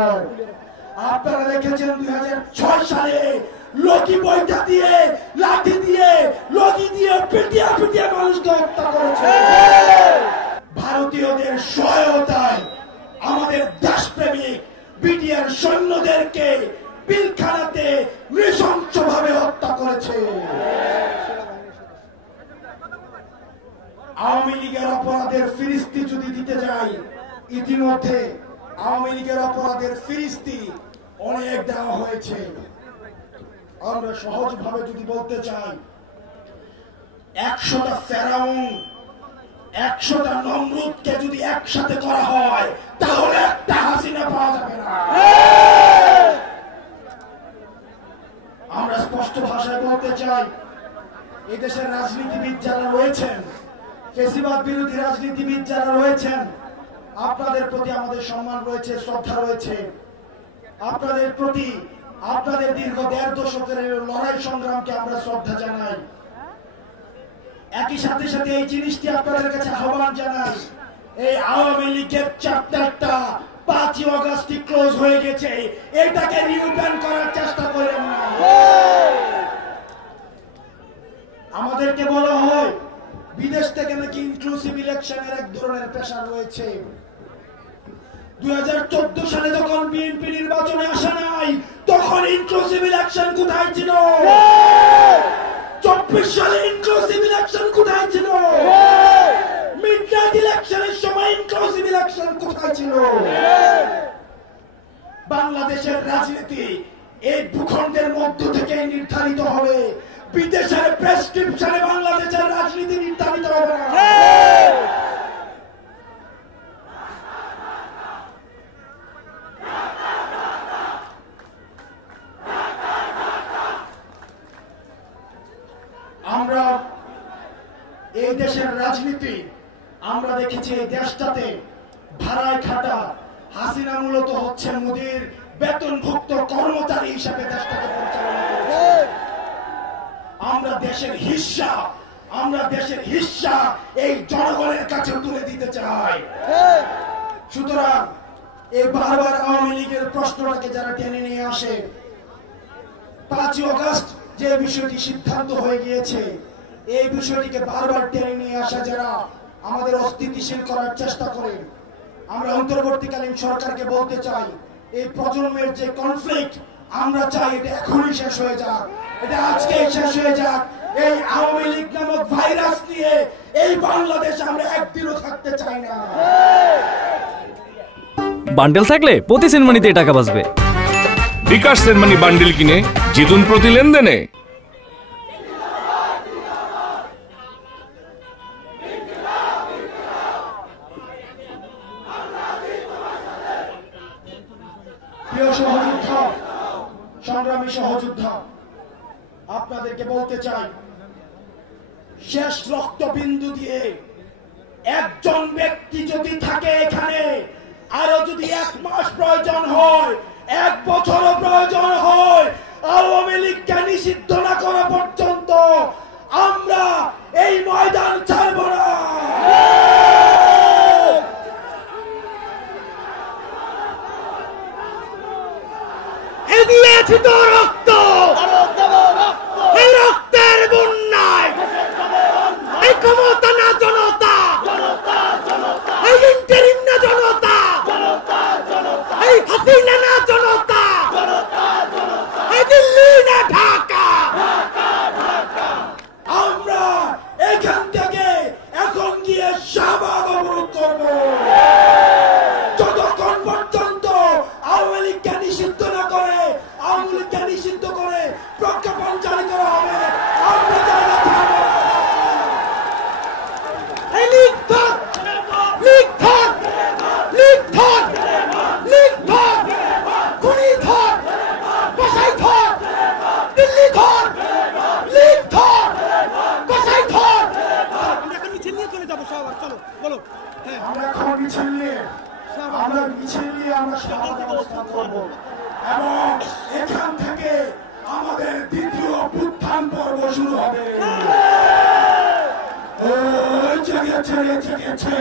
নয়। আপনারা দেখেছেন 2006 সালে লগি বইটা দিয়ে, লাঠি দিয়ে, লগি দিয়ে পিটিয়ে পিটিয়ে মানুষকে হত্যা করেছে। ভারতীয়দের সহায়তায় আমাদের দেশপ্রেমিক বিডিআর সৈন্যদেরকে পিলখানাতে নৃশংসভাবে হত্যা করেছে। আওয়ামী লীগের অপরাধের ফিরিস্তি যদি দিতে যাই, ইতিমধ্যে আওয়ামী লীগের অপরাধের ফিরিস্তি অনেক দেওয়া হয়েছে। আমরা সহজভাবে যদি বলতে চাই, 100টা ফেরাউন, 100টা নমরুদকে যদি একসাথে করা হয় তাহলে একটা হাসিনা পাওয়া যাবে না। আমরা স্পষ্ট ভাষায় বলতে চাই, এই দেশের রাজনীতিবিদ যারা রয়েছেন, ফ্যাসিবাদ বিরোধী রাজনীতিবিদ যারা রয়েছেন, আপনাদের প্রতি আমাদের সম্মান রয়েছে, শ্রদ্ধা রয়েছে। আপনাদের প্রতি আপনাদের দীর্ঘ 1.5 দশকের লড়াই সংগ্রামকে আমরা শ্রদ্ধা জানাই। একই সাথে সাথে এই জিনিসটি আপনাদের কাছে আহ্বান জানাই, এই আওয়ামী লীগের চ্যাপ্টারটা 5ই আগস্ট ক্লোজ হয়ে গেছে, এটাকে রিওপেন করার চেষ্টা করেন না। আমাদেরকে বলা হয় বিদেশ থেকে নাকি ইনক্লুসিভ ইলেকশনের এক ধরনের প্রেসার রয়েছে। 2014 সালে যখন বিএনপি নির্বাচনে আসে নাই, তখন ইনক্লুসিভ ইলেকশন কোথায় ছিল? 24 সালে ইনক্লুসিভ ইলেকশন কোথায় ছিল? মিডনাইট ইলেকশনের সময় ইনক্লুসিভ ইলেকশন কোথায় ছিল? বাংলাদেশের রাজনীতি এই ভূখণ্ডের মধ্য থেকে নির্ধারিত হবে, বিদেশের প্রেসক্রিপশনে বাংলাদেশের রাজনীতি নির্ধারিত হবে না। আমরা এই দেশের রাজনীতি আমরা দেখেছি, এই দেশটাতে ভাড়ায় খাটা হাসিনা মূলত হচ্ছে মোদির বেতনভুক্ত কর্মচারী হিসেবে দেশটাকে পরিচালনা করছে। আমরা দেশের হিস্সা এই জনগণের কাছে তুলে দিতে চাই। সুতরাং এই বারবার আওয়ামী লীগের প্রশ্নটাকে যারা টেনে নিয়ে আসে, 5ই আগস্ট যে বিষয়টি সিদ্ধান্ত হয়ে গিয়েছে, এই বিষয়টিকে বারবার টেনে নিয়ে আসা যারা আমাদের অস্থিতিশীল করার চেষ্টা করে, আমরা অন্তর্বর্তীকালীন সরকারকে বলতে চাই, এই প্রজন্মের যে কনফ্লিক্ট আমরা চাই এটা এখনই শেষ হয়ে যাক, এটা আজকেই শেষ হয়ে যাক। এই আওয়ামী লীগ নামক ভাইরাস নিয়ে এই বাংলাদেশ আমরা একদিনও থাকতে চাই না। বান্ডেল থাকলে প্রতি সেনমানিতে টাকা বাঁচবে। বিকাশ সেনমানি বান্ডেল কিনে জিতুন প্রতি লেনদেনে। প্রিয় সহযোদ্ধা, সংগ্রামী সহযোদ্ধা, আপনাদেরকে বলতে চাই, শেষ রক্তবিন্দু দিয়ে একজন ব্যক্তি যদি থাকে এখানে, আরো যদি 1 মাস প্রয়োজন হয়, 1 বছরও প্রয়োজন হয়, আওয়ামী লীগকে নিষিদ্ধ না করা পর্যন্ত আমরা এই ময়দান ছাড়ব না। দিয়েছি তো রক্ত, এই রক্তের বন্যায় এই ক্ষমতা না জনতা, এই ইন্টারিম না জনতা, এই হাসিনা না জনতা, এই দিল্লি না ঢাকা, আমরা এখান থেকে এখন গিয়ে শাহবাগ অবরোধ করব। যতক্ষণ পর্যন্ত আওয়ামী লীগকে নিষিদ্ধ না করে, আওয়ামী লীগকে নিষিদ্ধ করে প্রজ্ঞাপন জারি করা হবে, আমরা জায়গা থাকবো না। এই লীগ থাক, লীগ থাক, লীগ থাক, লীগ থাক, খুনি থাক, কসাই থাক, দিল্লি থাক, লীগ থাক, কসাই থাক। আমরা এখন মিছিল নিয়ে চলে যাবো শাহবাগ, চলো বলো। আমরা এখন মিছিল নিয়ে আমরা শাহবাগ অবস্থান করবো এবং এখান থেকে আমাদের দ্বিতীয় অভ্যুত্থান পর্ব শুরু হবে। জেগেছে, লেগেছে,